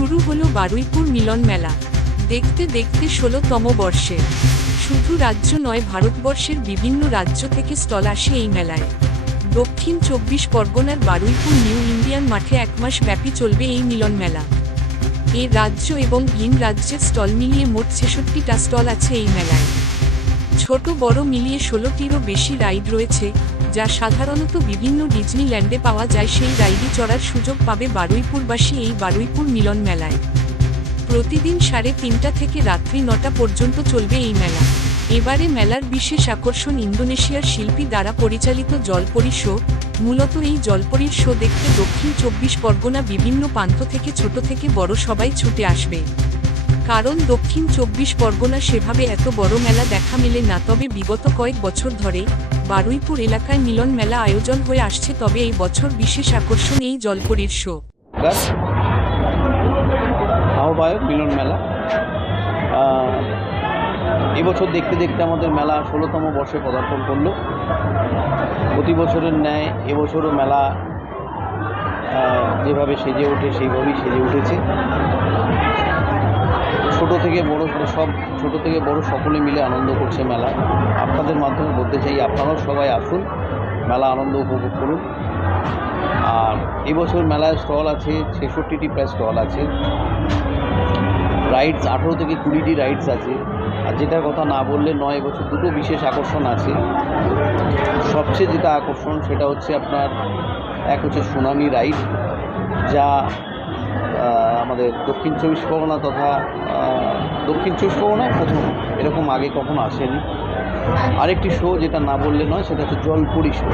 শুরু হলো বারুইপুর মিলন মেলা। দেখতে দেখতে ষোলোতম বর্ষে। শুধু রাজ্য নয়, ভারতবর্ষের বিভিন্ন রাজ্য থেকে স্টল আসে এই মেলায়। দক্ষিণ চব্বিশ পরগনার বারুইপুর নিউ ইন্ডিয়ান মাঠে এক মাস ব্যাপী চলবে এই মিলন মেলা। এ রাজ্য এবং ভিন রাজ্যের স্টল মিলিয়ে মোট ছেষট্টিটা স্টল আছে এই মেলায়। ছোট বড় মিলিয়ে ষোলোটিরও বেশি রাইড রয়েছে যা সাধারণত বিভিন্ন ডিজনিল্যান্ডে পাওয়া যায়, সেই রাইডে চড়ার সুযোগ পাবে বারুইপুরবাসী এই বারুইপুর মিলন মেলায়। প্রতিদিন সাড়ে তিনটা থেকে রাত্রি নটা পর্যন্ত চলবে এই মেলা। এবারে মেলার বিশেষ আকর্ষণ ইন্দোনেশিয়ার শিল্পী দ্বারা পরিচালিত জলপরি শো। মূলত এই জলপরির শো দেখতে দক্ষিণ চব্বিশ পরগনা বিভিন্ন প্রান্ত থেকে ছোট থেকে বড় সবাই ছুটে আসবে। কারণ দক্ষিণ চব্বিশ পরগনা সেভাবে এত বড় মেলা দেখা মেলে না, তবে বিগত কয়েক বছর ধরে বারুইপুর এলাকায় মিলন মেলা আয়োজন হয়ে আসছে, তবে এই বছর বিশেষ আকর্ষণ এই জলপুরীর শো। আহ্বায়ক মিলন মেলা। এবছর দেখতে দেখতে আমাদের মেলা ষোলোতম বর্ষে পদার্পণ করল। প্রতি বছরের ন্যায় এবছরও মেলা যেভাবে সেজে ওঠে সেইভাবেই সেজে উঠেছে। ছোট থেকে বড় সব ছোট থেকে বড় সকলে মিলে আনন্দ করছে মেলা। আপনাদের মাধ্যমে বলতে চাই, আপনারাও সবাই আসুন, মেলা আনন্দ উপভোগ করুন। আর এবছর মেলায় স্টল আছে, ছেষট্টিটি প্রায় স্টল আছে। রাইডস, আঠেরো থেকে কুড়িটি রাইডস আছে। আর যেটার কথা না বললে নয়, এবছর দুটো বিশেষ আকর্ষণ আছে। সবচেয়ে যেটা আকর্ষণ সেটা হচ্ছে আপনার, এক হচ্ছে সুনামি রাইড। যা আমাদের দক্ষিণ চব্বিশ পরগনা তথা দক্ষিণ চব্বিশ পরগনায় প্রথম, এরকম আগে কখনো আসেনি। আরেকটি শো যেটা না বললে নয়, সেটা হচ্ছে জলপুরি শো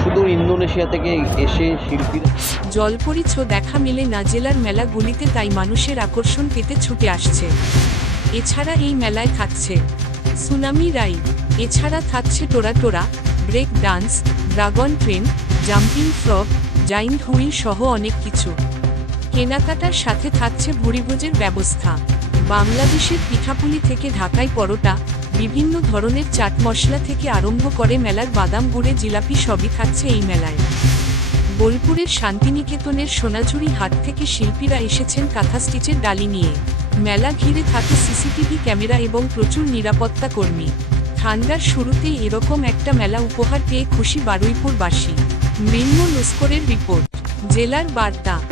শুধু ইন্দোনেশিয়া থেকে এসে শিল্পীরা জলপরি ছো দেখা মেলে না, জেলার মেলাগুলিতে তাই মানুষের আকর্ষণ পেতে ছুটে আসছে। এছাড়া এই মেলায় থাকছে সুনামি রাই, এছাড়া থাকছে Tora Tora, break dance, dragon train, jumping frog giant wheel সহ অনেক কিছু। কেনাকাটার সাথে থাকছে ভুরিভোজের ব্যবস্থা। বাংলাদেশের পিঠাপুলি থেকে ঢাকায় পরোটা, বিভিন্ন ধরনের চাট মশলা থেকে আরম্ভ করে মেলার বাদাম গুড়ে জিলাপি সবই থাকছে এই মেলায়। বোলপুরের শান্তিনিকেতনের সোনাঝুরি হাট থেকে শিল্পীরা এসেছেন কাঁথা স্টিচের ডালি নিয়ে। মেলা ঘিরে থাকে সিসিটিভি ক্যামেরা এবং প্রচুর নিরাপত্তা কর্মী। ঠান্ডার শুরুতেই এরকম একটা মেলা উপহার পেয়ে খুশি বারুইপুরবাসী। মৃন্ময় লস্করের রিপোর্ট জেলার বার্তা।